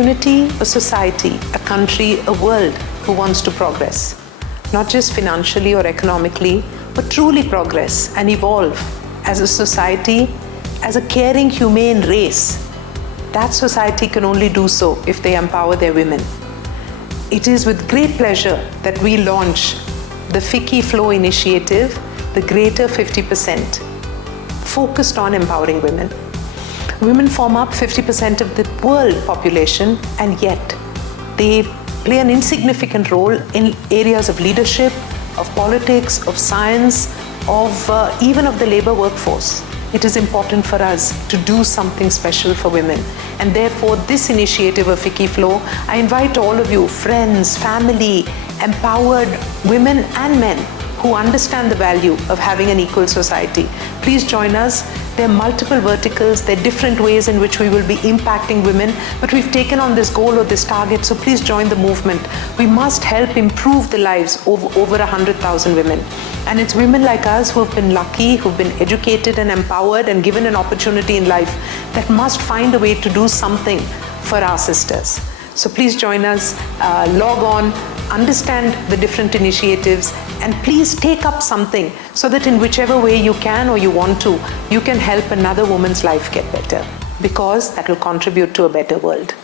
community, a society, a country, a world who wants to progress, not just financially or economically, but truly progress and evolve as a society, as a caring, humane race, that society can only do so if they empower their women. It is with great pleasure that we launch the FICCI Flow initiative, the Greater 50%, focused on empowering women. Women form up 50% of the world population, and yet they play an insignificant role in areas of leadership, of politics, of science, even of the labor workforce. It is important for us to do something special for women. And therefore, this initiative of FICCI Flow, I invite all of you, friends, family, empowered women and men who understand the value of having an equal society. Please join us. There are multiple verticals, there are different ways in which we will be impacting women, but we've taken on this goal or this target, so please join the movement. We must help improve the lives of over 100,000 women. And it's women like us who have been lucky, who've been educated and empowered and given an opportunity in life that must find a way to do something for our sisters. So please join us, log on, understand the different initiatives, and please take up something so that in whichever way you can or you want to, you can help another woman's life get better, because that will contribute to a better world.